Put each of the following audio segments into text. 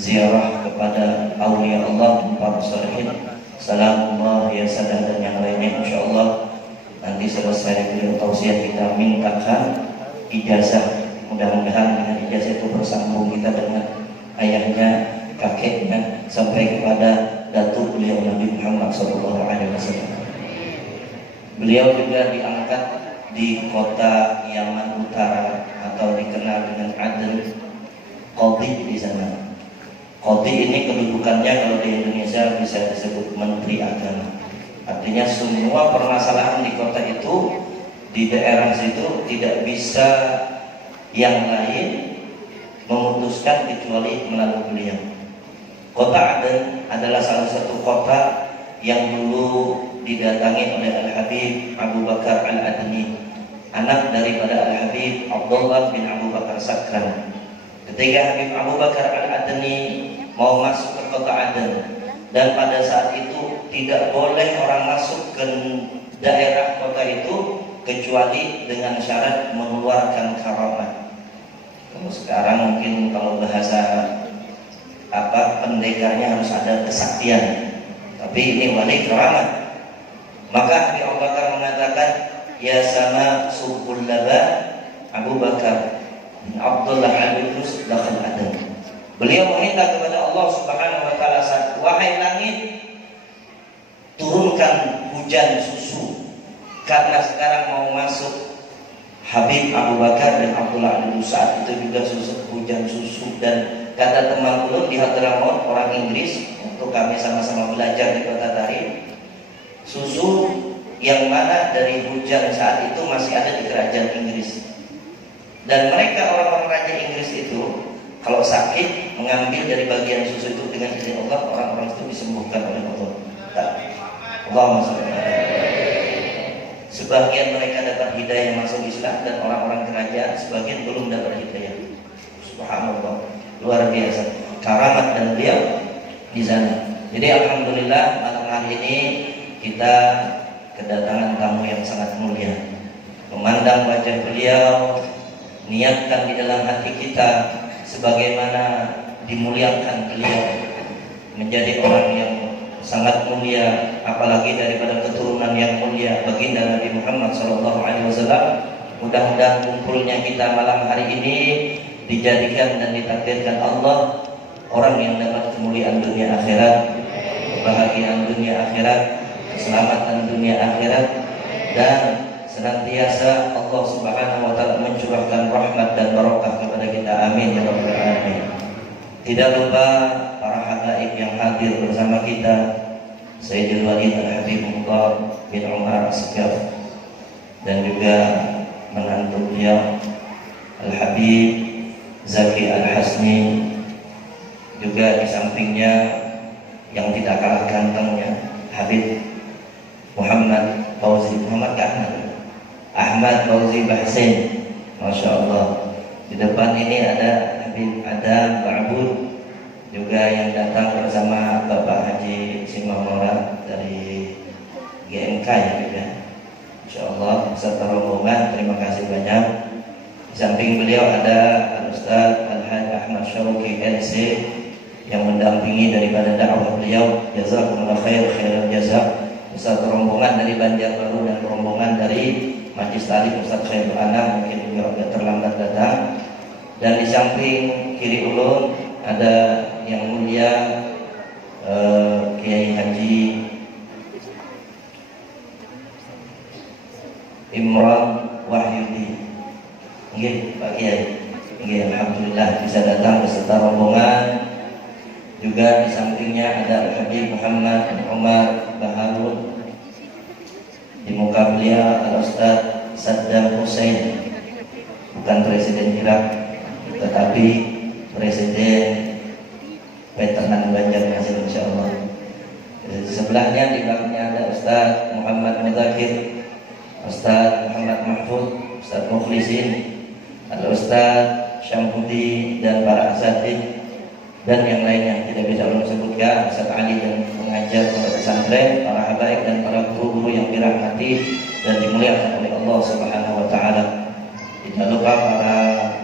ziarah kepada aulia Allah dan para salihin, salamullah ya sadah dan yang lainnya. Insyaallah nanti selesai beliau tausiah kita mintakan ijazah. Mudah-mudahan dengan ijazah itu bersambung kita dengan ayahnya, kakeknya, sampai kepada datuk beliau Nabi Muhammad SAW. Beliau juga diangkat di kota Yaman Utara atau dikenal dengan Aden, Qadhi di sana. Qadhi ini kedudukannya kalau di Indonesia bisa disebut Menteri Agama. Artinya semua permasalahan di kota itu, di daerah situ tidak bisa yang lain memutuskan kecuali melalui beliau. Kota Aden adalah salah satu kota yang dulu didatangi oleh Al-Habib Abu Bakar Al-Adni, anak daripada Al-Habib Abdullah bin Abu Bakar Sakran. Ketika Habib Abu Bakar Al-Adni mau masuk ke kota Aden, dan pada saat itu tidak boleh orang masuk ke daerah kota itu kecuali dengan syarat mengeluarkan karamat. Kalau sekarang mungkin kalau bahasa pendekarnya harus ada kesaktian, tapi ini wali karamat. Maka Habib Abu Bakar mengatakan, ya sama subul laba Abu Bakar bin Abdullah al-Idrus dakhal Aden. Beliau meminta kepada Allah Subhanahu wa taala, wahai langit, turunkan hujan susu, karena sekarang mau masuk Habib Abu Bakar dan Abdullah al-Idrus. Saat itu juga hujan susu. Dan kata teman ulun di Hadramaut, orang Inggris, untuk kami sama-sama belajar di kota Tarim, susu yang mana dari hujan saat itu masih ada di kerajaan Inggris. Dan mereka orang-orang raja Inggris itu kalau sakit mengambil dari bagian susu itu, dengan izin Allah orang-orang itu disembuhkan oleh Allah. Allahumma shalli ala Muhammad. Sebagian mereka dapat hidayah masuk Islam, dan orang-orang kerajaan sebagian belum dapat hidayah. Subhanallah, luar biasa karamat dan beliau di sana. Jadi alhamdulillah malam hari ini kita kedatangan tamu yang sangat mulia. Memandang wajah beliau, niatkan di dalam hati kita sebagaimana dimuliakan beliau, menjadi orang yang sangat mulia, apalagi daripada keturunan yang mulia baginda Nabi Muhammad SAW. Mudah-mudahan kumpulnya kita malam hari ini dijadikan dan ditakdirkan Allah orang yang dapat kemuliaan dunia akhirat, kebahagiaan dunia akhirat, keselamatan dunia akhirat, dan senantiasa Allah Subhanahu wa taala mencurahkan rahmat dan barokah kepada kita. Amin ya rabbal alamin. Tidak lupa para habaib yang hadir bersama kita, Sayyidul Walid Al-Habibullah bin Umar As-Saqqaf, dan juga menantu beliau Al-Habib Zaki Al-Hasni, juga di sampingnya yang tidak kalah gantengnya Habib Muhammad Fauzi Ahmad Fauzi Bahsin, Masya Allah. Di depan ini ada Habib Adam Ba'bud, juga yang datang bersama Bapak Haji Simamora dari GMK ya juga. Insya Allah beserta rombongan, terima kasih banyak. Di samping beliau ada Al-Ustaz Al-Haj Ahmad Syauqi LC yang mendampingi daripada dakwah beliau. Jazakumullah khairal jazak. Beserta rombongan dari Banjarbaru dan rombongan dari Majlis Ta'lim Ustaz Khairul Anam, mungkin juga agak terlambat datang. Dan di samping kiri ulun ada yang mulia Kiai Haji Imran Wahyudi. Nggih, Pak Kiai. Nggih, alhamdulillah bisa datang beserta rombongan. Juga di sampingnya ada Habib Muhammad bin Umar Baharun. Di muka beliau Al-Ustaz Saddam Hussein, bukan Presiden Irak, tetapi Presiden Veteran Banjarmasin, insyaallah. Di sebelahnya, di belakangnya ada Ustaz Muhammad Mudzakkir, Ustaz Muhammad Mahfud, Ustaz Mukhlisin, ada Ustaz Syamhudi, dan para asatidz dan yang lainnya tidak bisa ulun sebutkan, Ustaz Ali dan pengajar pondok pesantren, para habaib dan para guru-guru yang dirahmati dan dimuliakan oleh Allah Subhanahu wa taala. Tidak lupa para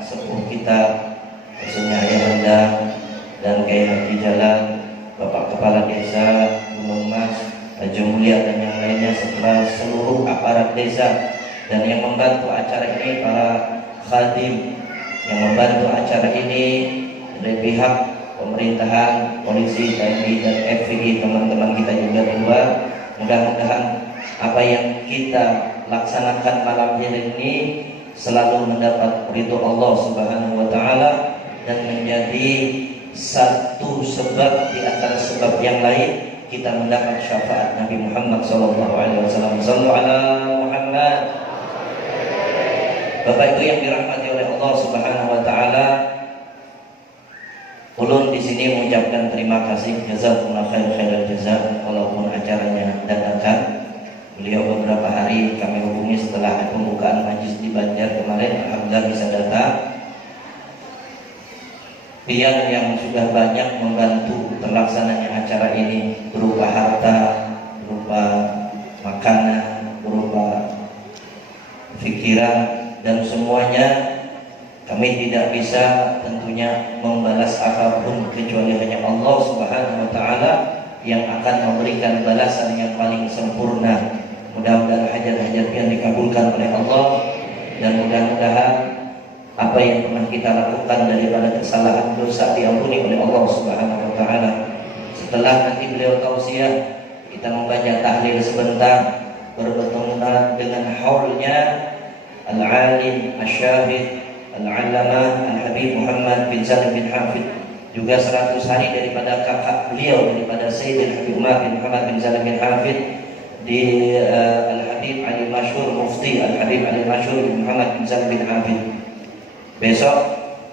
sepuh kita, khususnya Ayahanda dan Kiai Haji Jalan, Bapak Kepala Desa Gunung Mas, Raja Mulia dan yang lainnya, serta seluruh aparat desa, dan yang membantu acara ini para khadim yang membantu acara ini dari pihak pemerintahan, polisi, TNI dan FPI, teman-teman kita juga di luar. Mudah-mudahan apa yang kita laksanakan malam hari ini selalu mendapat ridho Allah Subhanahu wa taala dan menjadi satu sebab di antara sebab yang lain kita mendapat syafaat Nabi Muhammad sallallahu alaihi wasallam. Sallu ala Muhammad. Bapak Ibu yang dirahmati oleh Allah Subhanahu wa taala, ulun di sini mengucapkan terima kasih, jazakumullah khairal jazaa, walaupun acaranya dadakan. Beliau beberapa hari kami hubungi setelah pembukaan majlis di Banjar kemarin, alhamdulillah bisa datang. Pian yang sudah banyak membantu terlaksananya acara ini berupa harta, berupa makanan, berupa pikiran, dan semuanya kami tidak bisa tentunya membalas apapun kecuali hanya Allah Subhanahu wa taala yang akan memberikan balasan yang paling sempurna. Mudah-mudahan hajat-hajat yang dikabulkan oleh Allah, dan mudah-mudahan apa yang pernah kita lakukan daripada kesalahan dosa diampuni oleh Allah Subhanahu wa taala. Setelah nanti beliau tausiah, kita membaca tahlil sebentar, bertemu dengan haulnya Al-Alim Asy-Syahid Al-Allamah Al-Habib Muhammad bin Salim bin Hafid, juga 100 hari daripada kakak beliau, daripada Sayyid Al-Habib Umar bin Muhammad bin Salim bin Hafid, di Al-Habib Ali Masyhur Mufti Al-Habib Ali Masyhur bin Muhammad bin Salim bin Hafid. Besok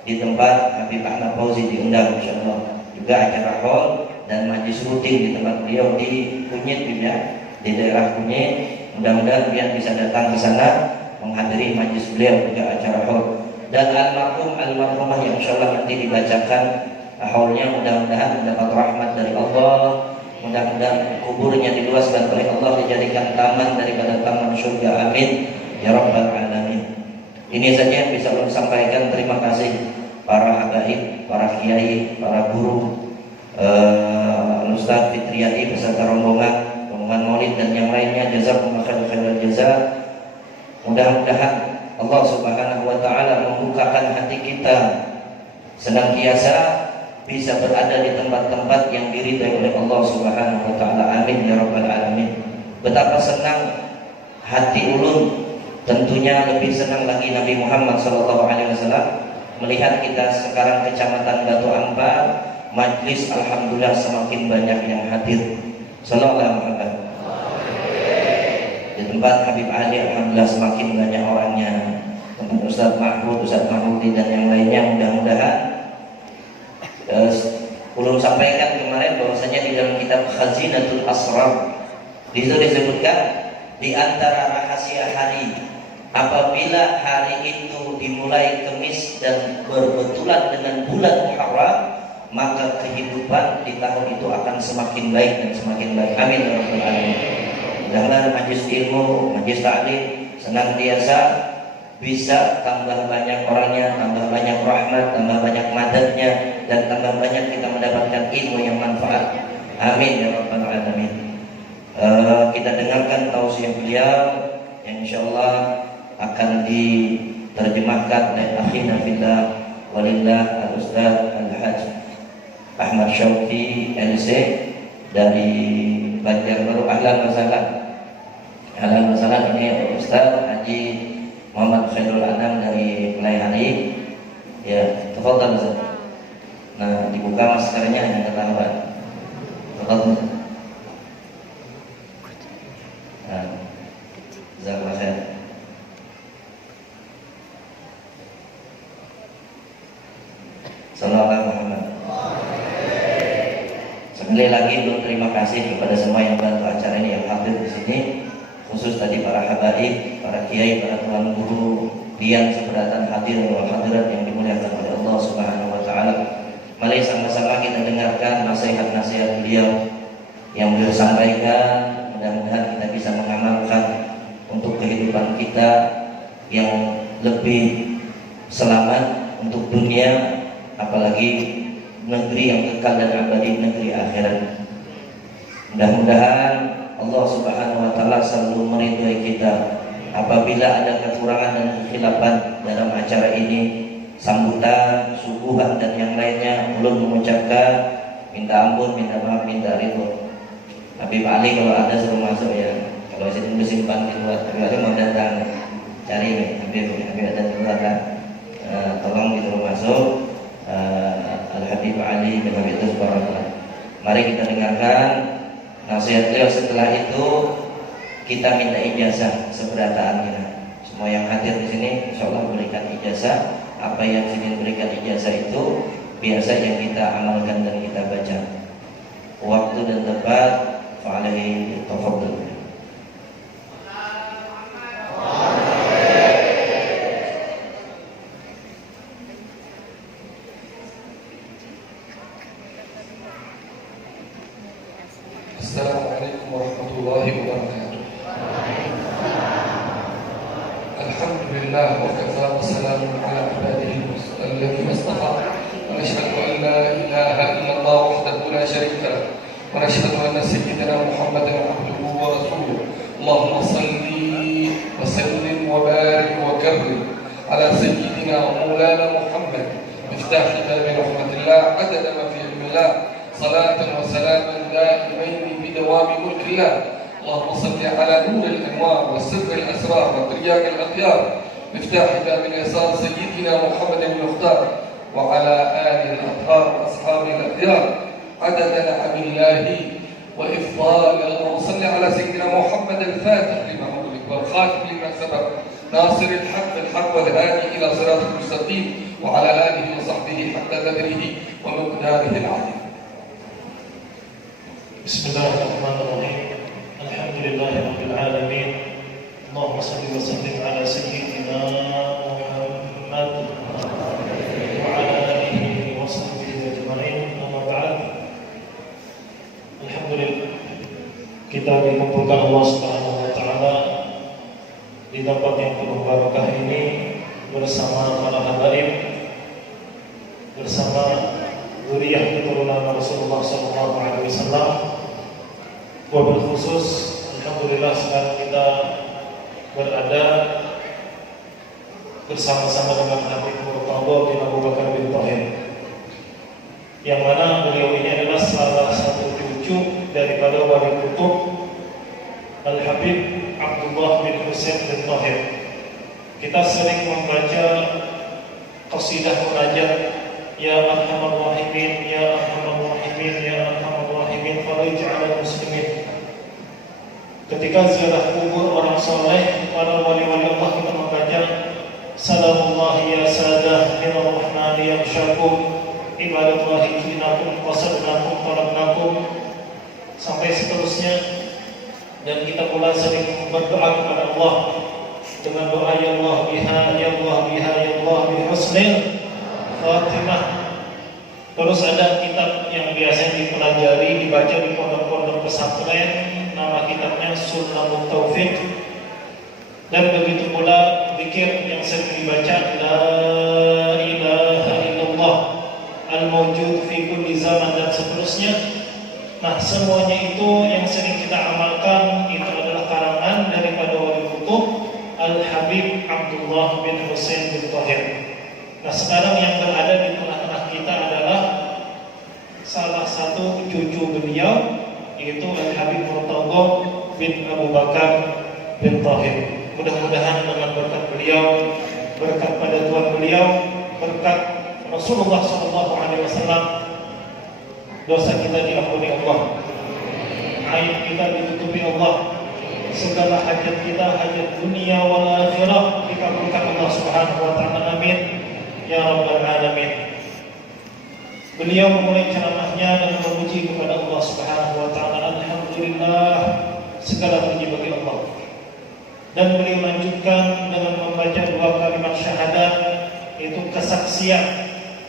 di tempat Habib Ahmad Fauzi diundang insyaallah, juga acara hall dan majlis rutin di tempat beliau di Kunyit, di daerah Kunyit. Mudah-mudahan biar bisa datang ke sana menghadiri majlis beliau, juga acara hall. Dan almarhumah yang insyaallah nanti dibacakan haulnya, mudah-mudahan mendapat rahmat dari Allah, mudah-mudahan kuburnya diluaskan oleh Allah, dijadikan taman daripada taman surga, amin ya rabbal alamin. Ini saja yang bisa saya sampaikan. Terima kasih para habaib, para kiai, para guru, Ustaz Fitriyati beserta rombongan Maulid dan yang lainnya, jazakumullah khairal jazaa. Mudah-mudahan Allah Subhanahu wa taala membukakan hati kita senantiasa bisa berada di tempat-tempat yang diridai oleh Allah Subhanahu wa taala, amin ya rabbal alamin. Betapa senang hati ulun, tentunya lebih senang lagi Nabi Muhammad sallallahu alaihi wasallam melihat kita sekarang Kecamatan Batu Ampar, majlis alhamdulillah semakin banyak yang hadir. Sallallahu alaihi wasallam. Di tempat Habib Ali alhamdulillah semakin banyak orangnya. Tempat Ustaz Mahmud, Ustaz Mahmudi dan yang lainnya, mudah-mudahan ulun sampaikan kemarin bahwasanya di dalam kitab Khazinatul Asrar di situ disebutkan di antara rahasia hari, apabila hari itu dimulai Kamis dan berbetulan dengan bulan Muharram, maka kehidupan di tahun itu akan semakin baik dan semakin baik, amin ya rabbal alamin. Mudah-mudahan majlis ilmu, majlis ta'lim senantiasa bisa tambah banyak orangnya, tambah banyak rahmat, tambah banyak madadnya, dan tambah banyak kita mendapatkan ilmu yang manfaat, amin ya rabbal alamin. Kita dengarkan tausiah beliau yang insyaallah akan diterjemahkan oleh akhina fillah walillah al-Ustaz Al-Hajj Ahmad Syauqi LC dari Banjarbaru. Ahlan wa sahlan, ini Ustaz Haji Muhammad Khairul Anam dari Melayani. Ya, tafadhal Ustaz. Nah, dibuka maskernya hanya ketahuan. Tafadhal. Nah, jazakallahu khair. Sallallahu alaihi Muhammad. Sekali lagi terima kasih kepada semua yang bantu acara ini, yang hadir di sini, khusus tadi para habaib, para kiai, para tuan guru, yang seberatan hadir wal hadirat yang dimuliakan oleh Allah Subhanahu wa taala. Mari sama-sama kita dengarkan nasihat-nasihat beliau yang beliau sampaikan. Mudah-mudahan kita bisa mengamalkan untuk kehidupan kita yang lebih selamat untuk dunia, apalagi negeri yang kekal dan abadi, negeri akhirat. Mudah-mudahan Allah Subhanahu wa taala selalu meridhai kita. Apabila ada kekurangan dan kekhilafan dalam acara ini, sambutan, suguhan dan yang lainnya, belum mengucapkan minta ampun, minta maaf, minta ridho. Habib Ali kalau ada suruh masuk ya. Kalau sini bersimpan di luar, Habib Ali mau datang, cari nih Habib ada di luar kan. Tolong disuruh masuk. Al Habib Ali bin Habib Subhanallah. Mari kita dengarkan nasihat beliau. Setelah itu kita minta ijazah seberataan kita. Semua yang hadir di sini insyaallah berikan ijazah. Apa yang ingin berikan ijazah itu biasa yang kita amalkan dan kita baca. Waktu dan tempat fa'alaihi tafadhal. Assalamualaikum warahmatullahi wabarakatuh. Alhamdulillah wa kafa wa salamun ala ibadihi alladhina istafa. Wa nashhadu an la ilaha illallah wahdahu la sharika lah. Wa nashhadu anna sayyidina Muhammadan abduhu wa rasuluh. Allahumma salli wa sallim wa barik wa karrim ala sayyidina wa maulana Muhammad miftah kitab rahmatillah adada ma fi ilmillah. صلاة وسلاما دائمين بدوام ملك الله. اللهم صل على نور الأنوار والسر الأسرار وترياق الأخيار مفتاح باب اليسار سيدنا محمد المختار وعلى آله الأطهار وأصحابه الأخيار عدد نعم الله وإفضاله. اللهم صل على سيدنا محمد الفاتح لما أغلق والخاتم لما سبق ناصر الحق بالحق والهادي إلى صراط المستقيم وعلى آله وصحبه حتى قدره ومقداره العظيم. Bismillahirrahmanirrahim. Alhamdulillahirabbil alamin. Allahumma shalli wa sallim ala sayyidina Muhammad wa ala alihi wa sahbihi ajma'in. Amma ba'd. Alhamdulillah, kita dikumpulkan Allah Subhanahu wa taala di tempat yang penuh barakah ini bersama para habaib, bersama zuriyah keturunan Rasulullah sallallahu alaihi wasallam. Wabil khusus, alhamdulillah sekarang kita berada bersama-sama dengan Habib Murtadha bin Abu Bakar bin Tahir, yang mana beliau ini adalah salah satu cucu daripada wali kutub Al Habib Abdullah bin Husain bin Tahir. Kita sering membaca qasidah munajat, Ya Arhamar Rahimin, Ya Arhamar Rahimin, Ya Arhamar Rahimin, farij 'alal muslimin. Ketika ziarah kubur orang soleh, para wali-wali Allah, kita membaca Salamullah ya sadah minal rahmani yang syakum ibadatullahi jinakum qasadnakum talabnakum, sampai seterusnya. Dan kita pula sering berdoa kepada Allah dengan doa Ya Allah biha, Ya Allah biha, Ya Allah bihusnil Fatimah. Terus ada kitab yang biasanya dipelajari, dibaca di pondok-pondok pesantren, nama kitabnya Sunnahut Taufik. Dan begitu pula zikir yang sering dibaca La ilaha illallah al-mawjud fi kulli zaman dan seterusnya. Nah, semuanya itu yang sering kita amalkan itu adalah karangan daripada wali kutub Al Habib Abdullah bin Husain bin Tahir. Nah, sekarang yang berada di tengah-tengah kita adalah salah satu cucu beliau, yaitu Al Habib Murtadha bin Abu Bakar bin Tahir. Mudah-mudahan dengan berkat beliau, berkat pada Tuhan beliau, berkat Rasulullah SAW, dosa kita diampuni Allah, aib kita ditutupi Allah, segala hajat kita, hajat dunia wal akhirah dikabulkan Allah Subhanahu wa taala. Amin ya rabbal alamin. Beliau memulai ceramahnya dengan memuji kepada Allah Subhanahu wa taala. Alhamdulillah, segala puji bagi Allah. Dan beliau lanjutkan dengan membaca dua kalimat syahadat, yaitu kesaksian,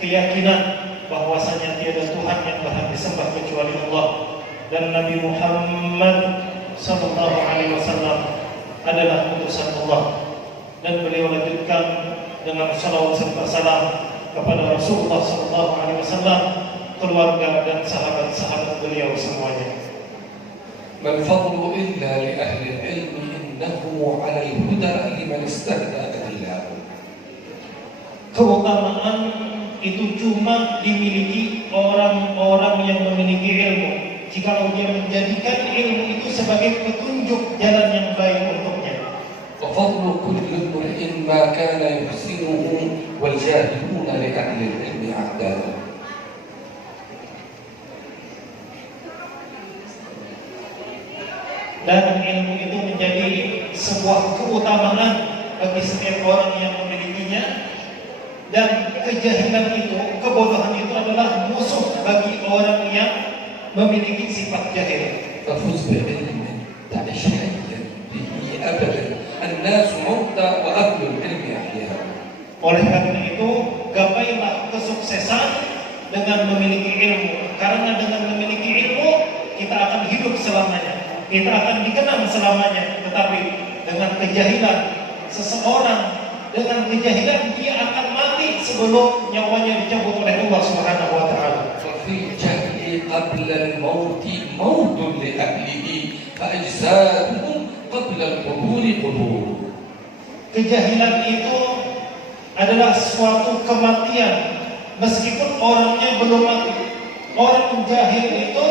keyakinan bahwasanya tiada Tuhan yang berhak disembah kecuali Allah, dan Nabi Muhammad sallallahu alaihi wasallam adalah utusan Allah. Dan beliau lanjutkan dengan salawat serta salam kepada Rasulullah sallallahu alaihi wasallam keluarga dan sahabat-sahabat beliau semuanya. ما الفضل إلا لأهل العلم إنه على الهدى لمن استهدى أدله. Keutamaan itu cuma dimiliki orang-orang yang memiliki ilmu. Jika dia menjadikan ilmu itu sebagai petunjuk jalan yang baik untuknya. وفضل كل امرئ ما كان يحسنه والجاهلون لأهل العلم أعداء. Dan ilmu itu menjadi sebuah keutamaan bagi setiap orang yang memilikinya, dan kejahilan itu, kebodohan itu adalah musuh bagi orang yang memiliki sifat jahil. ففز بعلم تعش حيا به أبدا الناس موتى وأهل العلم أحياء. Oleh karena itu, gapailah kesuksesan dengan memiliki ilmu. Karena dengan memiliki ilmu, kita akan hidup selamanya. Kita akan dikenang selamanya. Tetapi dengan kejahilan, seseorang dengan kejahilan dia akan mati sebelum nyawanya dicabut oleh Allah Subhanahu wa taala. وفي الجهل قبل الموت موت لأهله فأجسادهم قبل القبور قبور. Kejahilan itu adalah suatu kematian meskipun orangnya belum mati. Orang jahil itu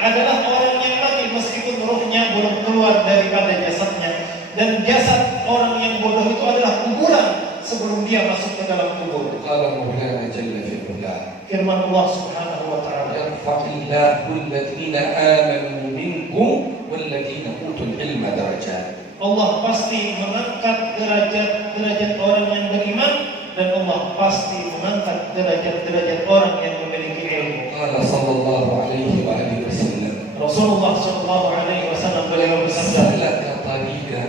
adalah orang yang mati meskipun ruhnya belum keluar daripada jasadnya. Dan jasad orang yang bodoh itu adalah kuburan sebelum dia masuk ke dalam kubur. قال مولانا جل في علاه Firman Allah Subhanahu wa taala, يرفع الله الذين آمنوا منكم والذين أوتوا العلم درجات. Allah pasti mengangkat derajat orang yang beriman, dan Allah pasti mengangkat derajat orang yang memiliki ilmu. قال صلى الله عليه وآله وسلم Rasulullah sallallahu alaihi wasallam beliau bersabda, سلك طريقا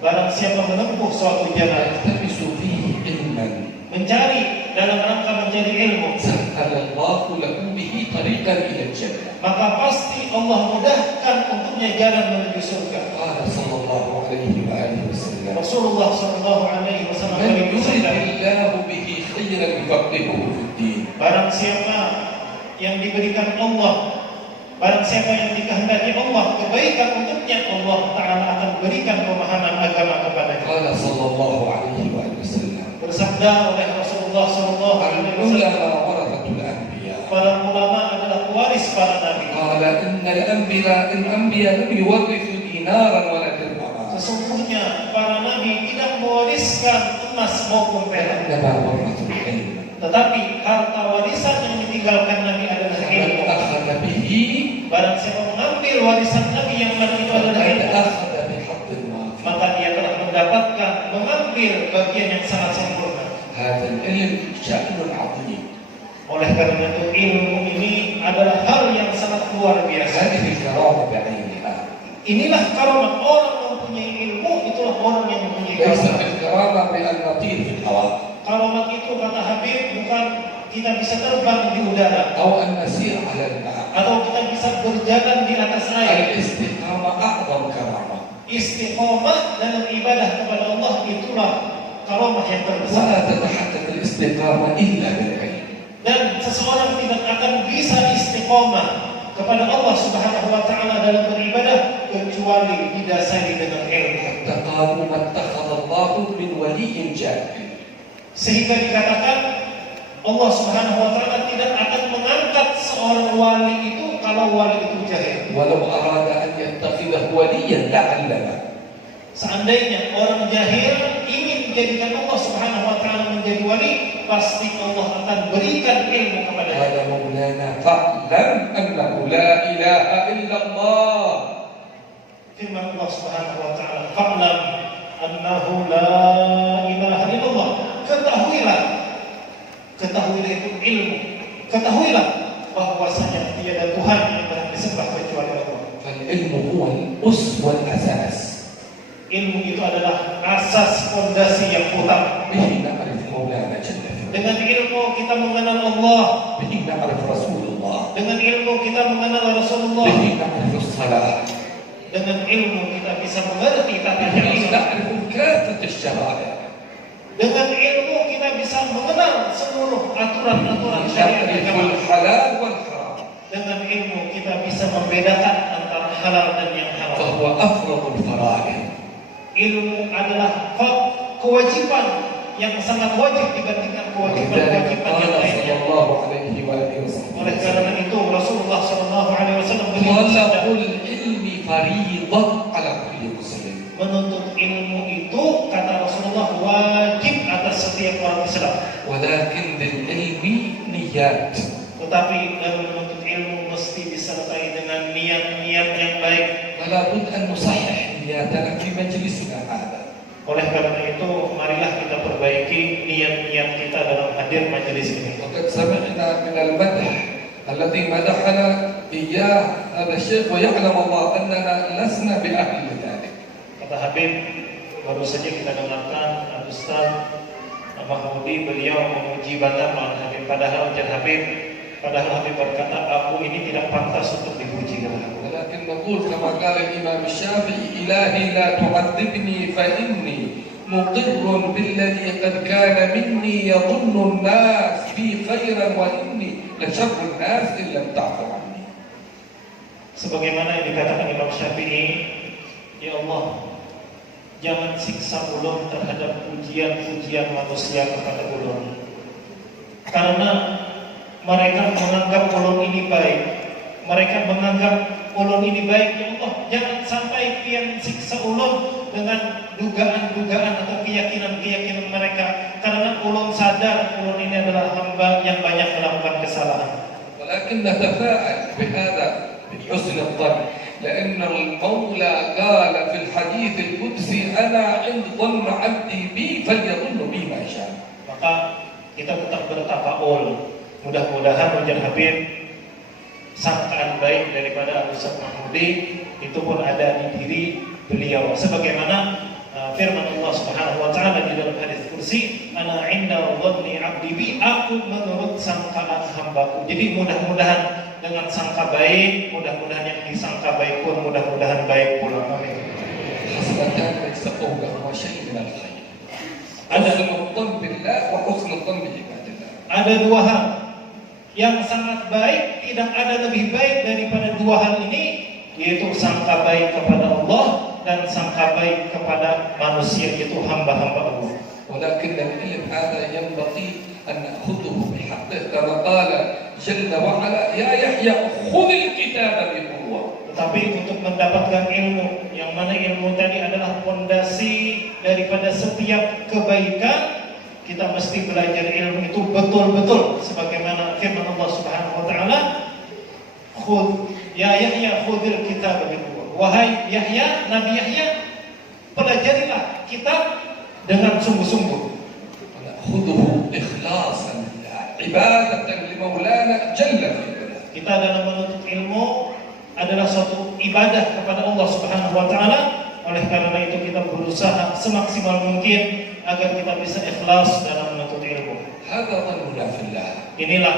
barang siapa menempuh suatu jalan, يلتمس فيه علما mencari dalam rangka mencari ilmu, سهل الله له به طريقا إلى الجنة. maka pasti Allah mudahkan untuknya jalan menuju surga. قال صلى الله عليه وآله وسلم Rasulullah sallallahu alaihi wasallam من beliau يرد bersabda, الله به خيرا يفقهه في الدين. barang siapa yang diberikan Allah, barang siapa yang dikehendaki Allah kebaikan untuknya, Allah Ta'ala akan berikan pemahaman agama kepadanya. قال صلى الله عليه وآله وسلم Bersabda oleh Rasulullah sallallahu alaihi wasallam, العلماء ورثة الأنبياء. para ulama adalah pewaris para nabi. قال إن الأنبياء لم يورثوا دينارا ولا درهما Sesungguhnya para nabi tidak mewariskan emas maupun perak, إنما ورثوا العلم. tetapi harta warisan yang ditinggalkan nabi adalah فمن ilmu. أخذ به Barang siapa mengambil warisan nabi yang mana itu adalah فقد ilmu, أخذ بحظ وافر. maka dia telah mendapatkan, mengambil bagian yang sangat sempurna. هذا العلم شأن عظيم. Oleh karena itu ilmu ini adalah hal yang sangat luar biasa. هذه الكرامة بعينها. Inilah karamat orang yang mempunyai ilmu, itulah orang yang mempunyai ليست karamat. الكرامة بأن نطير في الهواء Karamat itu kata Habib bukan kita bisa terbang di udara, أو أن نسير على الماء. atau kita bisa berjalan di atas air. الاستقامة أعظم كرامة. Istiqomah dalam ibadah kepada Allah itulah karamah yang terbesar. ولا تتحقق الاستقامة إلا بالعلم. Dan seseorang tidak akan bisa istiqomah kepada Allah Subhanahu wa taala dalam beribadah kecuali didasari dengan ilmu. قالوا ما اتخذ الله من ولي جاهل. Sehingga dikatakan Allah Subhanahu wa taala tidak akan mengangkat seorang wali itu kalau wali itu jahil. ولو أراد أن يتخذه وليا لعلنا. Seandainya orang jahil ingin menjadikan Allah Subhanahu wa taala menjadi wali, pasti Allah akan berikan ilmu kepadanya. قال مولانا فاعلم أنه لا إله إلا الله. Firman Allah Subhanahu wa taala, "Fa'lam annahu la ilaha illallah." Ketahuilah itu ilmu. Ketahuilah bahwasanya tiada Tuhan yang berhak disembah kecuali Allah. فالعلم هو الأس والأساس. Ilmu itu adalah asas fondasi yang utama. به نعرف مولانا جل في علاه. Dengan ilmu kita mengenal Allah. به نعرف رسول الله. Dengan ilmu kita mengenal Rasulullah. به نعرف الصلاة. Dengan ilmu kita bisa mengerti tata به cara. نعرف كافة الشرائع. Dengan ilmu kita bisa mengenal seluruh aturan-aturan syariat نعرف agama. الحلال والحرام. dengan ilmu kita bisa membedakan antara halal dan yang haram. فهو أفرض الفرائض. Ilmu adalah kewajiban yang sangat wajib dibandingkan ولذلك kewajiban-kewajiban قال yang صلى lainnya. الله عليه وآله وسلم Oleh karena itu Rasulullah SAW طلب العلم فريضة على كل مسلم. menuntut ilmu itu kata Rasulullah wajib atas setiap orang Islam. ولكن للعلم نيات. Tetapi dalam menuntut ilmu mesti disertai dengan niat-niat yang baik. فلا بد أن نصحح نياتنا في مجلسنا هذا. Oleh karena itu marilah kita perbaiki niat-niat kita dalam hadir majelis ini. وقد سمعنا من المدح الذي مدحنا إياه هذا الشيخ ويعلم الله أننا لسنا بأهل ذلك. Kata Habib, baru saja kita dengarkan Ustaz Mahmudi beliau memuji banget Ma'an Habib. Padahal Habib berkata aku ini tidak pantas untuk dipuji. ولكن نقول كما قال الإمام الشافعي إلهي لا تعذبني فإني مقر بالذي قد كان مني يظن الناس بي خيرا وإني لشر الناس إن لم تعفو عني. Sebagaimana yang dikatakan Imam Syafi'i, ya Allah, jangan siksa ulun terhadap pujian-pujian manusia kepada ulun. Karena mereka menganggap ulun ini baik. Mereka menganggap ulun ini baik. Ya Allah, jangan sampai pian siksa ulun dengan dugaan-dugaan atau keyakinan-keyakinan mereka. Karena ulun sadar ulun ini adalah hamba yang banyak melakukan kesalahan. ولكن نتفاءل بهذا بحسن الظن لأن المولى قال في الحديث القدسي أنا عند ظن عبدي بي فليظن بي ما شاء. Maka kita tetap bertafaul. Mudah-mudahan Ujar Habib sangkaan baik daripada Ustaz Mahmudi itu pun ada di diri beliau. Sebagaimana firman Allah Subhanahu wa taala di dalam hadis kursi, ana inda dhanni 'abdi bi, aku menurut sangkaan hambaku. Jadi mudah-mudahan dengan sangka baik, mudah-mudahan yang disangka baik pun mudah-mudahan baik pula. Amin. حسنتان ليس فوقهما شيء من الخير. حسن الظن بالله وحسن الظن بعباد الله. Ada dua hal yang sangat baik, tidak ada lebih baik daripada dua hal ini, yaitu sangka baik kepada Allah dan sangka baik kepada manusia, yaitu hamba-hamba Allah. ولكن العلم هذا ينبغي أن نأخذه بحقه كما قال جل وعلا يا يحيى خذ الكتاب بقوة. Tetapi untuk mendapatkan ilmu, yang mana ilmu tadi adalah fondasi daripada setiap kebaikan, kita mesti belajar ilmu itu betul-betul sebagaimana firman Allah Subhanahu wa taala, khudh ya Yahya khudhil kitab biquwwah. Wahai Yahya, Nabi Yahya, pelajarilah kitab dengan sungguh-sungguh. خذه إخلاصا لله عبادة لمولانا جل في علاه. Kita dalam menuntut ilmu adalah suatu ibadah kepada Allah Subhanahu wa taala. Oleh karena itu kita berusaha semaksimal mungkin agar kita bisa ikhlas dalam menuntut ilmu. هذا ظننا في الله. Inilah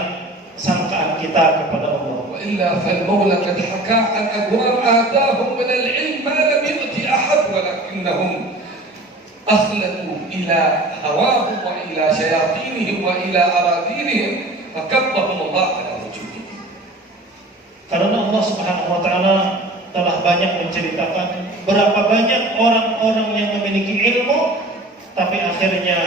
sangkaan kita kepada Allah. وإلا فالمولى قد حكى عن أقوام آتاهم من العلم ما لم يؤت أحد ولكنهم أخلدوا إلى هواهم وإلى شياطينهم وإلى أراذينهم فكبهم الله على وجوههم. Karena Allah Subhanahu wa taala telah banyak menceritakan berapa banyak orang-orang yang memiliki ilmu tapi akhirnya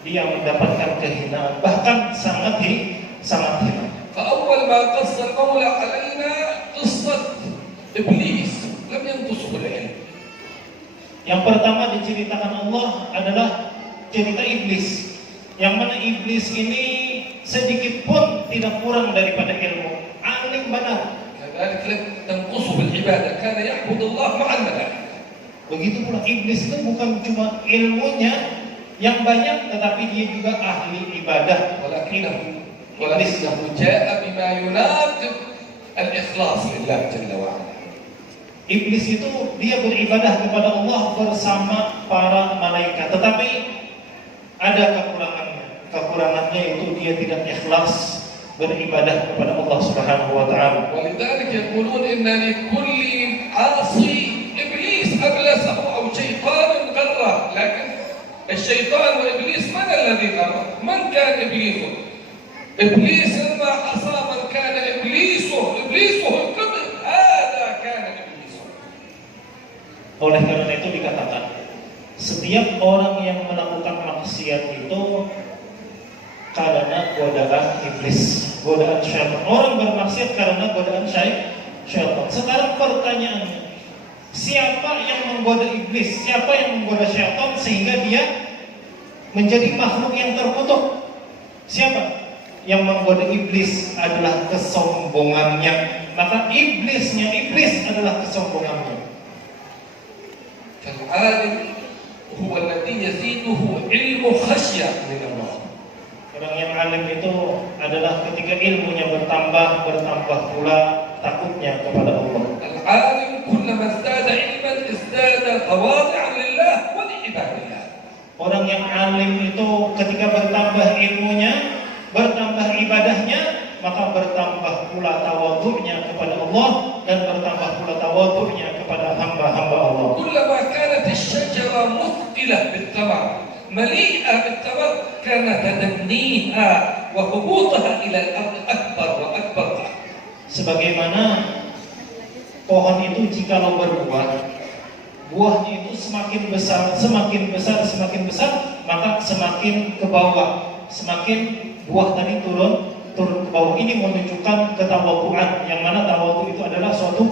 dia mendapatkan kehinaan, bahkan sangat hina. فأول ما قص المولى علينا قصة إبليس لم ينقصه العلم. Yang pertama diceritakan Allah adalah cerita iblis. Yang mana iblis ini sedikit pun tidak kurang daripada ilmu. Alim benar. كذلك لم تنقصه العبادة كان يعبد الله مع الملائكة. Begitu pula iblis itu bukan cuma ilmunya yang banyak, tetapi dia juga ahli ibadah. ولكنه جاء بما يناقض الإخلاص لله جل وعلا. Iblis itu dia beribadah kepada Allah bersama para malaikat, tetapi ada kekurangannya. Kekurangannya itu dia tidak ikhlas beribadah kepada Allah Subhanahu wa taala. ولذلك يقولون إن لكل عاصي إبليس أبلسه أو شيطان غره. لكن الشيطان وإبليس من الذي غره؟ من كان إبليس؟ إبليس لما أصاب كان إبليسه القبل هذا كان إبليسه. Oleh karena itu dikatakan, setiap orang yang melakukan maksiat itu karena godaan iblis, godaan syaitan. Orang bermaksiat karena godaan syaitan. Sekarang pertanyaannya, siapa yang menggoda iblis? Siapa yang menggoda syaitan sehingga dia menjadi makhluk yang terkutuk? Siapa? Yang menggoda iblis adalah kesombongannya. Maka iblis adalah kesombongannya. فالعالم هو الذي يزيده علم خشية من الله. Orang yang alim itu adalah ketika ilmunya bertambah pula takutnya kepada Allah. العالم كلما ازداد علما ازداد تواضعا لله ولعباد الله. Orang yang alim itu ketika bertambah ilmunya, bertambah ibadahnya, maka bertambah pula tawadhu'nya kepada Allah dan bertambah pula tawadhu'nya kepada hamba-hamba Allah. كلما كانت الشجرة مثقلة بالثمر مليئة بالثمر كان تدنيها وهبوطها إلى الأرض أكبر وأكبر. Sebagaimana pohon itu jikalau berbuah, buahnya itu semakin besar, maka semakin ke bawah, semakin buah tadi turun ke bawah. Ini menunjukkan ketawadhu'an, yang mana tawadhu itu adalah suatu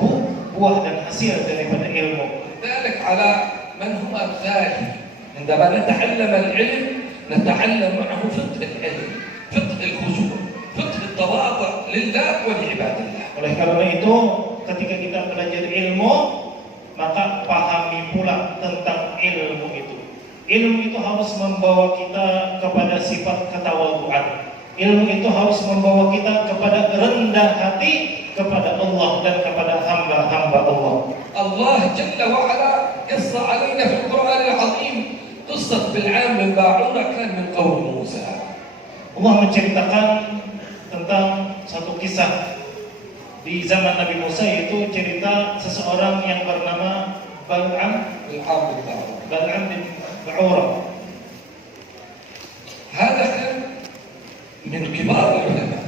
buah dan hasil daripada ilmu. ذلك على من هم أمثالي. عندما نتعلم العلم نتعلم معه فقه العلم، فقه الخشوع، فقه التواضع لله ولعباد الله. Oleh karena itu, ketika kita belajar ilmu, maka pahami pula tentang ilmu itu. Ilmu itu harus membawa kita kepada sifat ketawadhu'an. Ilmu itu harus membawa kita kepada rendah hati kepada Allah dan kepada hamba-hamba Allah. Allah Jalla wa'ala قص علينا في القرآن العظيم قصة بالعام الباعورة كان من قوم موسى. Allah menceritakan tentang satu kisah di zaman Nabi Musa, yaitu cerita seseorang yang bernama Bal'am bin Ba'urah. هذا كان من كبار العلماء.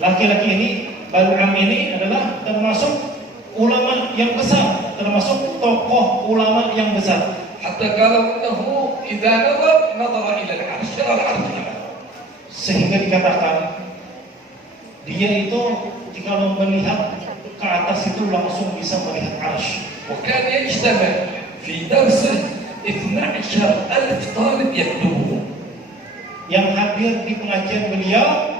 Laki-laki ini, Bal'am ini adalah termasuk ulama yang besar, termasuk tokoh ulama yang besar. حتى قالوا انه اذا نظر الى العرش يرى العرش. Sehingga dikatakan dia itu jika melihat ke atas itu langsung bisa melihat arsy. وكان يجتمع في درسه 12,000 طالب يكتبون. Yang hadir di pengajian beliau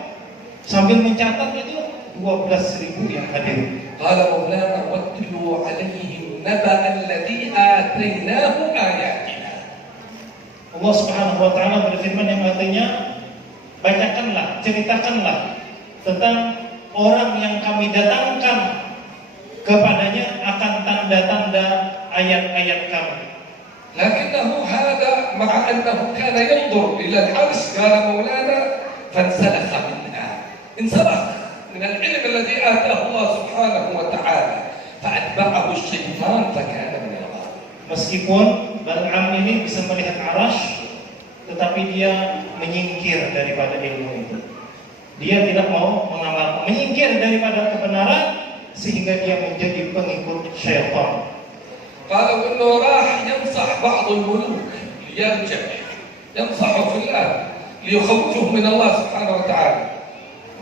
sambil mencatat itu 12.000 yang hadir. قال مولانا واتلوا عليهم نبأ الذي آتيناه آياتنا. Allah Subhanahu wa taala berfirman yang artinya, bacakanlah, ceritakanlah tentang orang yang kami datangkan kepadanya akan tanda-tanda ayat-ayat kami. لكنه هذا مع أنه كان ينظر إلى العرش قال مولانا فانسلخ منها، انسلخ من العلم الذي آتاه الله سبحانه وتعالى فأتبعه الشيطان فكان من الغاوين. Meskipun Bal'am ini bisa melihat arasy, tetapi dia menyingkir daripada ilmu itu. Dia tidak mau mengamalkan, menyingkir daripada kebenaran sehingga dia menjadi pengikut syaitan. قالوا انه راح ينصح بعض الملوك ليرجع ينصحه في الله ليخوفه من الله سبحانه وتعالى.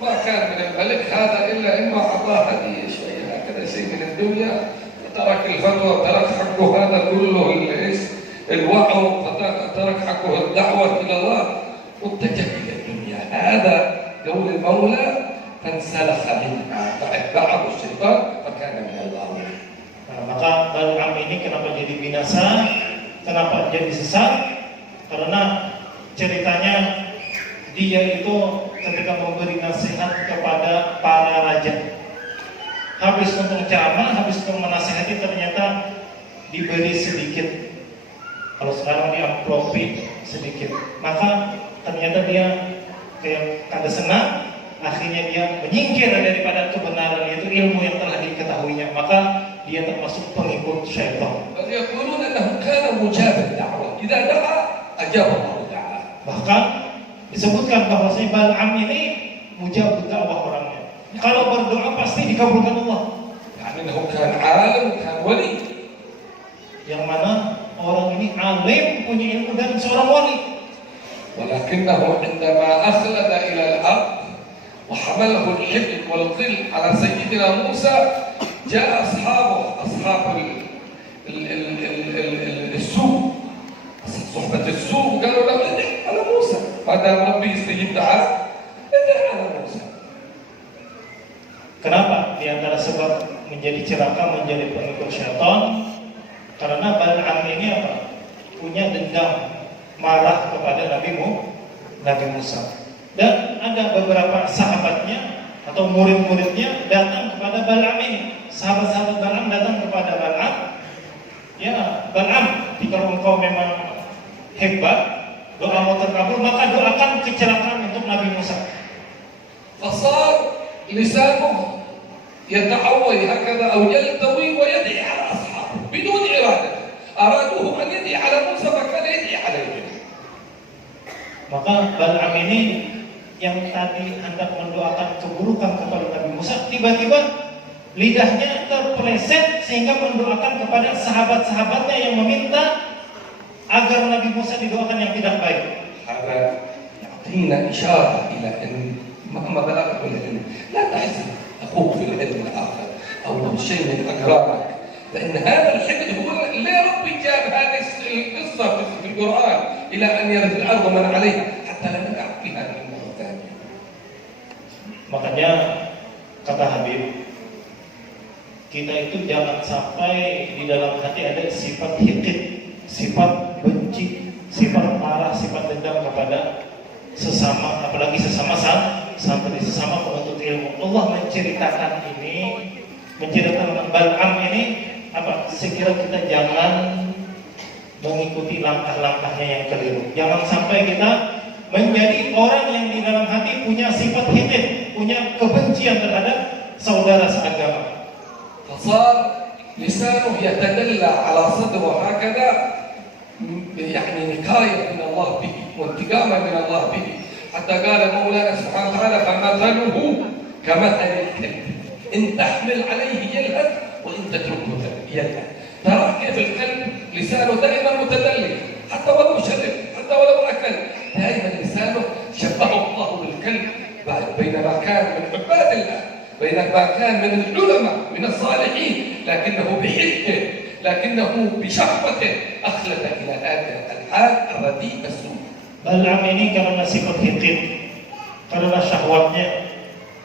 ما كان من الملك هذا الا انه اعطاه هديه شويه هكذا شيء من الدنيا، ترك الفتوى، ترك حقه هذا كله ايش؟ الوعظ، ترك حقه الدعوه الى الله واتجه الى الدنيا. هذا قول المولى فانسلخ منها فاتبعه الشيطان فكان من الغاوين. Maka Bal'am ini kenapa jadi binasa, kenapa jadi sesat? Karena ceritanya dia itu ketika memberi nasihat kepada para raja, habis untuk ceramah, habis untuk menasihati ternyata diberi sedikit. Kalau sekarang diamplopi sedikit, maka ternyata dia kayak kada senang. Akhirnya dia menyingkir daripada kebenaran, yaitu ilmu yang telah diketahuinya. Maka dia termasuk pengikut syaitan. يقولون انه كان مجاب الدعوه، اذا دعا اجاب الله دعاه. Bahkan disebutkan bahwasanya Bal'am ini mujab dakwah orangnya. Kalau berdoa pasti dikabulkan Allah. يعني انه كان عالم وكان ولي. Yang mana orang ini alim, punya ilmu dan seorang wali. ولكنه عندما أخلد إلى الأرض وحمله الحبل والظل على سيدنا موسى جاء أصحابه أصحاب السوء صحبة السوء وقالوا له ادع على موسى ما دام ربي يستجيب دعاء ادع على موسى. Kenapa? Di antara sebab menjadi celaka, menjadi pengikut syaitan, karena Bal'am ini apa? Punya dendam, marah kepada Nabi Musa. Dan ada beberapa sahabatnya atau murid-muridnya datang kepada Bal'am ini. Sahabat-sahabat Bal'am datang kepada Bal'am. Ya, Bal'am, jika engkau memang hebat, doamu terkabul, maka doakan kecelakaan untuk Nabi Musa. فصار لسانه يتعوي هكذا أو يلتوي ويدعي على أصحابه بدون إرادة. أرادوه أن يدعي على موسى فكان يدعي عليه. Maka Bal'am ini yang tadi hendak mendoakan keburukan kepada Nabi Musa, tiba-tiba lidahnya terpeleset sehingga mendoakan kepada sahabat-sahabatnya yang meminta agar Nabi Musa didoakan yang tidak baik. هذا يعطينا إشارة إلى أن مهما بلغت العلم لا تحزن أخوك في العلم الآخر أو شيء من أقرانك، لأن هذا الحقد هو اللي ربي جاب هذه القصة في القرآن إلى أن يرث الأرض من عليها حتى لا نقع في هذه المرة الثانية. Makanya kata Habib, kita itu jangan sampai di dalam hati ada sifat hikid, sifat benci, sifat marah, sifat dendam kepada sesama, apalagi sesama santri, sesama penuntut ilmu. Allah menceritakan ini, menceritakan Bal'am ini apa? Sekira kita jangan mengikuti langkah-langkahnya yang keliru. Jangan sampai kita menjadi orang yang di dalam hati punya sifat hikid, punya kebencian terhadap saudara seagama. فصار لسانه يتدلى على صدره هكذا، يعني نكاية من الله به وانتقاما من الله به، حتى قال مولانا سبحانه وتعالى فمثله كمثل الكلب إن تحمل عليه يلهث وإن تتركه يلهث. ترى كيف الكلب لسانه دائما متدلي حتى ولو شرب حتى ولو أكل، دائما لسانه شبهه الله بالكلب بينما كان من عباد الله، بينما كان من العلماء من الصالحين، لكنه بحده لكنه بشهوته أخلد إلى هذا الحال الرديء السوء. Bal'am ini karena sifat hikid, karena syahwatnya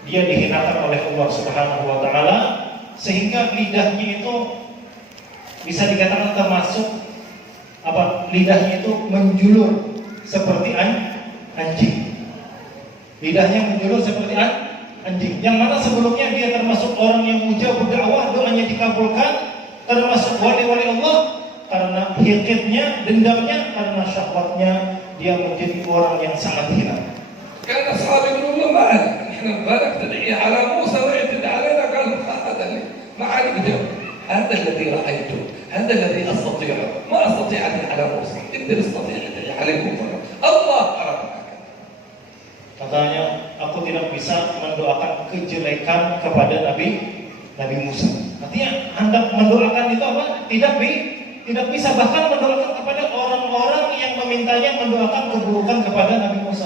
dia dihinakan oleh Allah Subhanahu wa taala sehingga lidahnya itu bisa dikatakan termasuk apa? Lidahnya itu menjulur seperti anjing. Lidahnya menjulur seperti anjing. Yang mana sebelumnya dia termasuk orang yang mujab berdakwah, doanya dikabulkan, termasuk wali-wali Allah, karena hikidnya, dendamnya, karena syahwatnya dia menjadi orang yang sangat hina. كان أصحابي يقولون له ما عليك، إحنا بالك تدعي على موسى ويعتدي علينا، قال هذا اللي ما عليك جنب، هذا الذي رأيته، هذا الذي أستطيعه، ما أستطيع أدعي على موسى، أنت تستطيع أدعي عليكم الله أراد. Katanya, aku tidak bisa mendoakan kejelekan kepada Nabi Musa. Artinya, hendak mendoakan itu apa? Tidak bisa bahkan mendoakan kepada orang-orang yang memintanya mendoakan keburukan kepada Nabi Musa.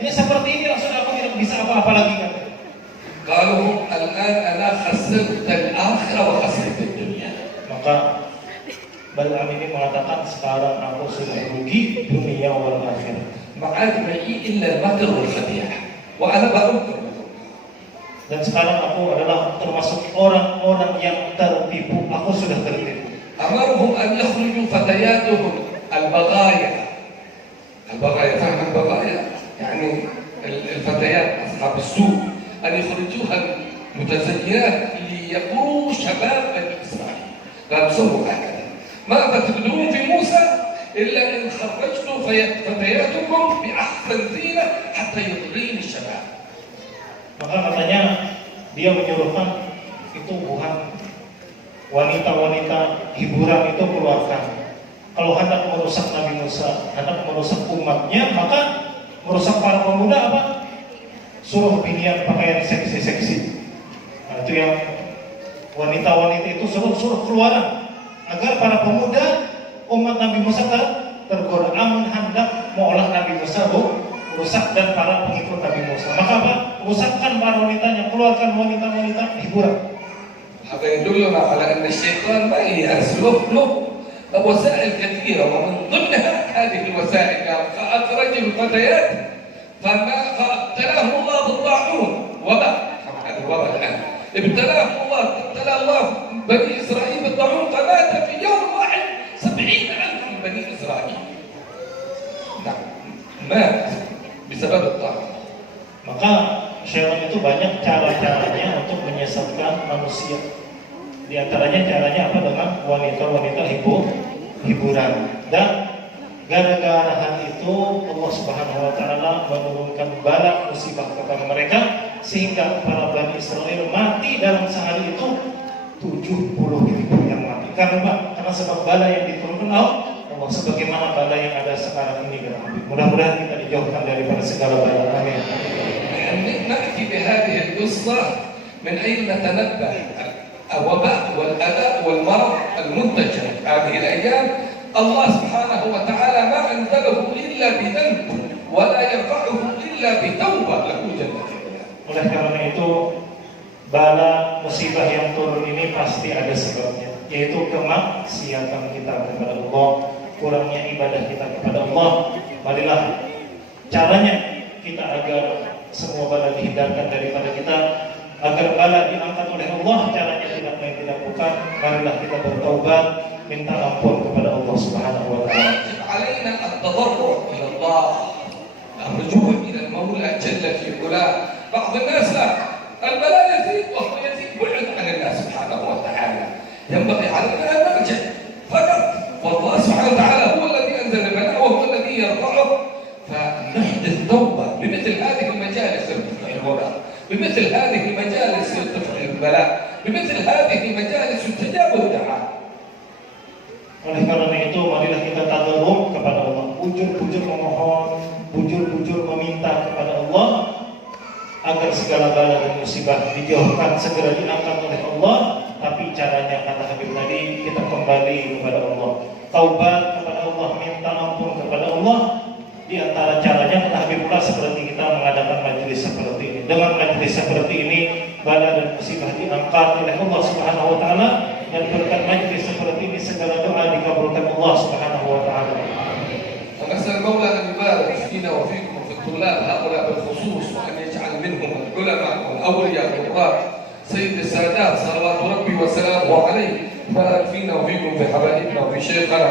Ini seperti ini langsung aku tidak bisa apa-apa lagi kan? قالوا الآن أنا خسرت الآخرة وخسرت الدنيا. Maka Bal'am ini mengatakan sekarang aku sudah rugi dunia wal akhirah. ما عاد معي إلا المكر والخديعة وأنا بأنكر. Dan sekarang aku adalah termasuk orang-orang yang tertipu. Aku sudah tertipu. أمرهم أن يخرجوا فتياتهم البغايا. البغايا فهم البغايا يعني الفتيات أصحاب السوء، أن يخرجوها المتزينات ليقروا شباب بني إسرائيل. قالوا سووا هكذا، ماذا تبدون في موسى إلا إن خرجتوا فتياتكم بأحسن زينة حتى يضرين الشباب. Maka katanya dia menyuruhkan itu bukan wanita-wanita hiburan itu keluarkan. Kalau hendak merusak Nabi Musa, hendak merusak umatnya, maka merusak para pemuda apa? suruh binian pakaian seksi-seksi. Nah, itu yang wanita-wanita itu suruh keluaran agar para pemuda umat Nabi Musa tergoda. Amun hendak mengolah Nabi Musa rusak dan para pengikut Nabi Musa. Maka apa? Rusakkan para wanitanya, keluarkan wanita-wanita hiburan. هذا يدلنا على أن الشيطان ما يسلك له وسائل كثيرة، ومن ضمنها هذه الوسائل أخرج الفتيات فابتلاهم الله بالطاعون وباء. هذا الوباء الآن ابتلاهم الله، ابتلى الله بني إسرائيل بالطاعون فمات في يوم واحد 70,000 من بني إسرائيل. نعم مات بسبب الطاعون. Maka syaitan itu banyak cara-caranya untuk menyesatkan manusia. Di antaranya caranya apa? Dengan wanita-wanita hiburan. Dan gara-gara hal itu Allah Subhanahu wa taala menurunkan bala musibah kepada mereka sehingga para Bani Israel mati dalam sehari itu 70.000 yang mati. Karena sebab bala yang diturunkan Allah, sebagaimana bala yang ada sekarang ini. Mudah-mudahan kita dijauhkan daripada segala bala. Amin. نأتي بهذه القصة من أين نتنبه الوباء والأذى والمرض المنتشر هذه الأيام. الله سبحانه وتعالى ما أنزله إلا بذنب ولا يرفعه إلا بتوبة له جل وعلا. Oleh karena itu bala musibah yang turun ini pasti ada sebabnya, yaitu kemaksiatan kita kepada Allah, kurangnya ibadah kita kepada Allah. Marilah caranya kita agar semua bala dihindarkan daripada kita, agar bala diangkat oleh Allah. Caranya tidak main tidak bukan. Marilah kita bertaubat, minta ampun kepada Allah Subhanahu wa taala. علينا التضرع إلى الله، الرجوع إلى المولى جل في علاه. بعض الناس لا، البلاء يزيد وهو يزيد، بعد عن الله سبحانه وتعالى. ينبغي علينا أن نرجع فقط، والله سبحانه وتعالى هو الذي أنزل البلاء وهو الذي يرفعه. فنحدث توبة بمثل هذه المجالس لرفع الوباء، بمثل هذه المجالس لرفع البلاء، بمثل هذه المجالس تجاب الدعاء. Oleh karena itu marilah kita tadarruf kepada Allah, bujur-bujur memohon, bujur-bujur meminta kepada Allah agar segala bala dan musibah dijauhkan, segera diangkat oleh Allah. Tapi caranya kata Habib tadi, kita kembali kepada Allah, taubat kepada Allah, minta ampun kepada Allah. Di antara caranya kata Habib pula seperti kita mengadakan majelis seperti ini. Dengan majelis seperti ini bala dan musibah diangkat oleh Allah Subhanahu wa taala, dan berkat majelis seperti ini segala doa dikabulkan Allah Subhanahu wa taala. ونسأل المولى أن يبارك فينا وفيكم وفي الطلاب هؤلاء بالخصوص، وأن يجعل منهم العلماء والأولياء والقراء سيد السادات صلوات ربي وسلامه عليه. بارك فينا وفيكم في حبائبنا وفي شيخنا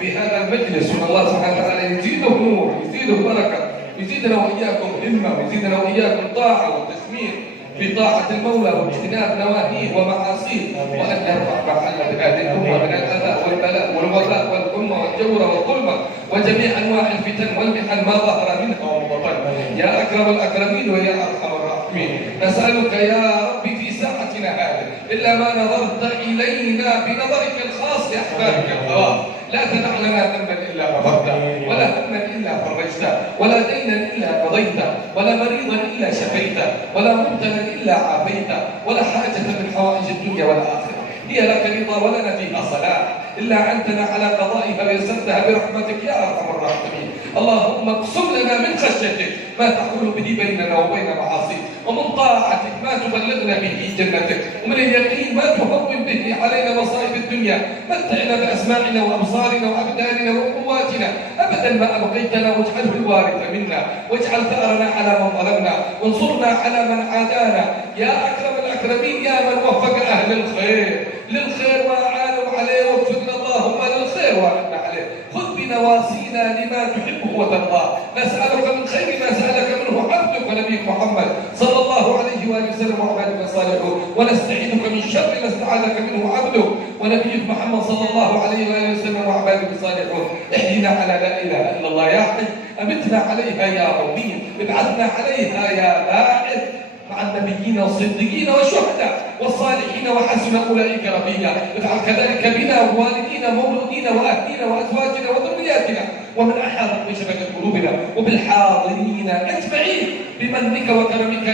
في هذا المجلس، وأن الله سبحانه وتعالى يزيده نور، يزيده بركة، يزيدنا وإياكم همة، ويزيدنا وإياكم طاعة وتثمين في طاعة المولى واجتناب نواهيه ومعاصيه، وأن يرفع محل هذه الأمة من الأذى والبلاء والوباء والأمة والجور والظلمة وجميع أنواع الفتن والمحن ما ظهر منها وما بطن، يا أكرم الأكرمين ويا أرحم الراحمين. نسألك يا ربي في ساعتنا هذه إلا ما نظرت إلينا بنظرك الخاص لأحبابك الخواص، لا تدع لنا ذنبا إلا غفرته، ولا هما إلا فرجته، ولا دينا إلا قضيته، ولا مريضا إلا شفيته، ولا مبتلا إلا عافيته، ولا حاجة من حوائج الدنيا والآخرة هي لك رضا ولنا فيها صلاة إلا أنتنا على قضائها ويسرتها برحمتك يا أرحم الراحمين. اللهم اقسم لنا من خشيتك ما تحول به بيننا وبين معاصيك، ومن طاعتك ما تبلغنا به جنتك، ومن اليقين ما تهون به علينا مصائب الدنيا. متعنا بأسماعنا وأبصارنا وأبداننا وقواتنا أبدا ما أبقيتنا، واجعله الوارث منا، واجعل ثأرنا على من ظلمنا، وانصرنا على من عادانا يا أكرم الأكرمين، يا من وفق أهل الخير للخير وأعانوا عليه، وفقنا اللهم للخير وأعنا عليه. خذ بنواسينا لما تحبه وترضاه. نسألك من خير ما سألك منه عبدك ونبيك محمد صلى الله عليه وآله وسلم وعبادك الصالحون، ونستعينك من شر ما استعاذك منه عبدك ونبيك محمد صلى الله عليه وآله وسلم وعبادك الصالحون. اهدنا على لا إله إلا الله يا حي، أمتنا عليها يا مبين، ابعثنا عليها يا باعث، مع النبيين والصديقين والشهداء والصالحين وحسن أولئك رفيقا. اجعل كذلك بنا ووالدينا ومولودينا وأهلينا وأزواجنا وذرياتنا ومن أحاط بشبكة قلوبنا وبالحاضرين أجمعين بمنك وكرمك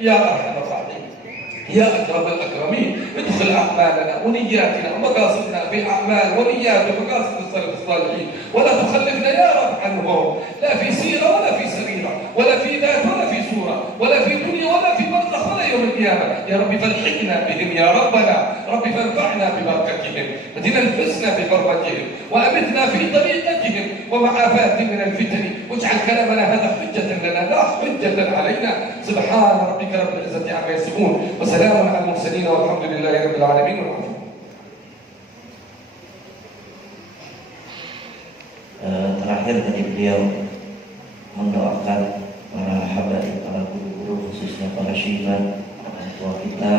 يا أرحم الراحمين يا أكرم الأكرمين. ادخل أعمالنا ونياتنا ومقاصدنا في أعمال ونيات ومقاصد السلف الصالحين، ولا تخلفنا يا رب عنهم، لا في سيرة ولا في سريرة ولا في ذات ولا في صورة ولا في دنيا ولا في برزخ ولا يوم القيامة يا رب. فالحقنا بهم يا ربنا، رب فانفعنا ببركتهم، ودنا الحسنى بحرمتهم، وأمتنا في طريقتهم ومعافاة من الفتن، واجعل كلامنا هذا حجة لنا لا حجة علينا. سبحان ربك رب العزة عما يصفون وسلام على المرسلين والحمد لله رب العالمين. Terakhir tadi beliau mendoakan para habaib, para guru-guru, khususnya para syibah, orang tua kita.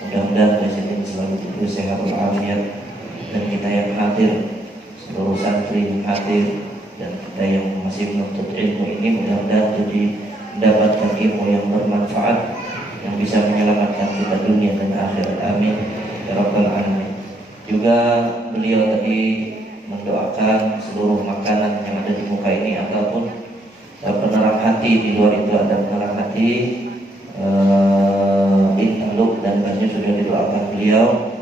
Mudah-mudahan Presiden selalu diberi sehat walafiat, dan kita yang hadir, seluruh santri yang hadir, dan kita yang masih menuntut ilmu ini mudah-mudahan jadi mendapatkan ilmu yang bermanfaat, yang bisa menyelamatkan kita dunia dan akhirat. Amin ya rabbal alamin. Juga beliau tadi mendoakan seluruh makanan yang ada di muka ini ataupun penerang hati, di luar itu ada penerang hati, intaluk dan banyak sudah didoakan beliau,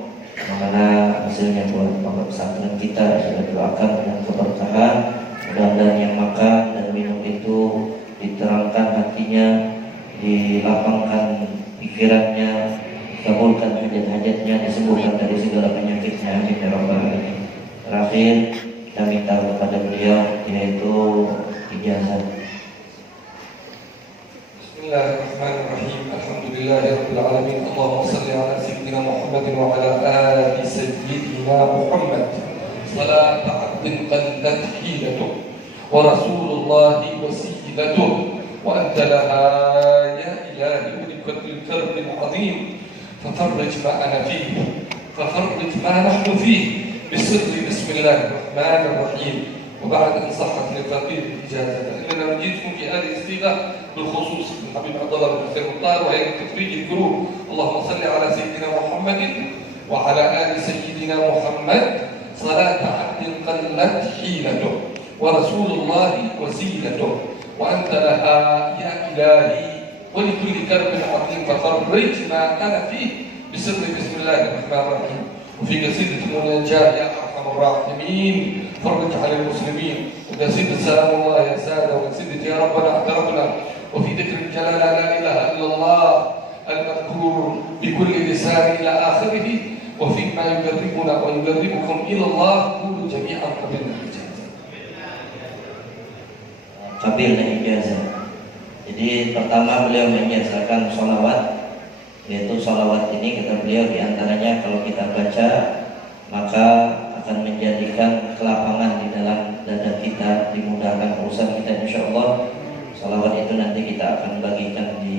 mana hasilnya buat pondok pesantren kita sudah didoakan dengan keberkahan. Mudah-mudahan yang makan dan minum itu diterangkan hatinya, dilapangkan pikirannya, kabulkan hajat-hajatnya, disembuhkan dari segala penyakitnya. Amin ya rabbal alamin. Terakhir kita minta kepada beliau yaitu ijazah. Bismillahirrahmanirrahim. Alhamdulillahirabbil alamin. Allahumma shalli ala sayyidina Muhammadin wa ala ali sayyidina Muhammad. Salat abdin qallat hilatuh wa rasulullahi wasilatuh wa anta laha ya ilahi bi kulli karbin azim fafarrij ma ana fihi fafarrij ma nahnu fihi بسر بسم الله الرحمن الرحيم. وبعد أن صحت للفقير الإجازة إننا نجيزكم في هذه الصيغة بالخصوص من حبيب عبد الله بن حسين المختار وهي تفريج الكروب. اللهم صل على سيدنا محمد وعلى آل سيدنا محمد صلاة عبد قلت حيلته ورسول الله وسيلته وأنت لها يا إلهي ولكل كرب عظيم ففرج ما أنا فيه بسر بسم الله الرحمن الرحيم. وفي قصيدة المناجاة يا أرحم الراحمين فرج على المسلمين، وقصيدة سلام الله يا سادة، وقصيدة يا ربنا اعترفنا، وفي ذكر الجلالة لا إله إلا الله المذكور بكل لسان إلى آخره، وفيما يقربنا ويقربكم إلى الله قولوا جميعا قبلنا الإجازة. Qabilna ijazah. Jadi pertama beliau menjazahkan sholawat, yaitu sholawat ini kata beliau diantaranya kalau kita baca maka akan menjadikan kelapangan di dalam dada kita, dimudahkan urusan kita insyaallah. Sholawat itu nanti kita akan bagikan di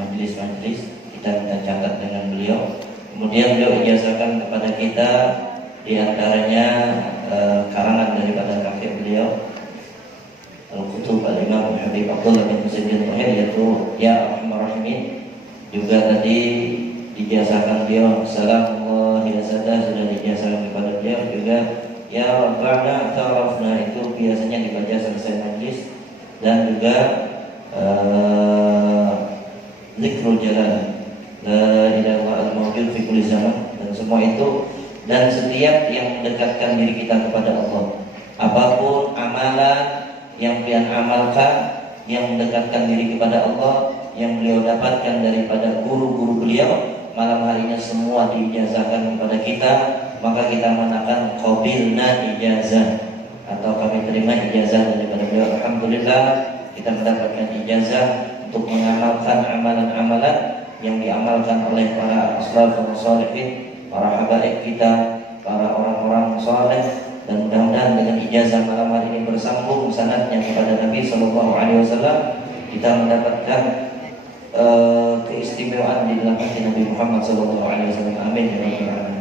majelis-majelis, kita minta catat dengan beliau. Kemudian beliau ijazahkan kepada kita diantaranya karangan daripada kakek beliau Al-Qutub Al-Imam Habib Abdullah bin Husain bin Tahir, yaitu Ya Arhamar Rahimin. Juga tadi dijazahkan beliau Salamullah ya Sada, sudah dijazahkan kepada beliau. Juga Ya Rabbana Ta'arafna itu biasanya dibaca selesai majlis. Dan juga Zikrul Jalal La ilaha al-mawjud fi kulli zaman, dan semua itu, dan setiap yang mendekatkan diri kita kepada Allah, apapun amalan yang kalian amalkan yang mendekatkan diri kepada Allah, yang beliau dapatkan daripada guru-guru beliau, malam harinya semua diijazahkan kepada kita, maka kita mengatakan qabilna ijazah, atau kami terima ijazah daripada beliau. Alhamdulillah kita mendapatkan ijazah untuk mengamalkan amalan-amalan yang diamalkan oleh para salafus shalihin, para habaib kita, para orang-orang saleh. Dan mudah-mudahan dengan ijazah malam hari ini bersambung sanadnya kepada Nabi Sallallahu Alaihi Wasallam, kita mendapatkan keistimewaan di dalam hati Nabi Muhammad Sallallahu Alaihi Wasallam. Amin ya rabbal alamin.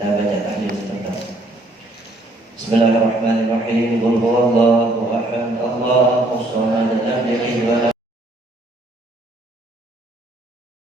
Kita baca tahlil sebentar. Bismillahirrahmanirrahim. Qul huwallahu ahad, Allahus samad, lam yalid wa lam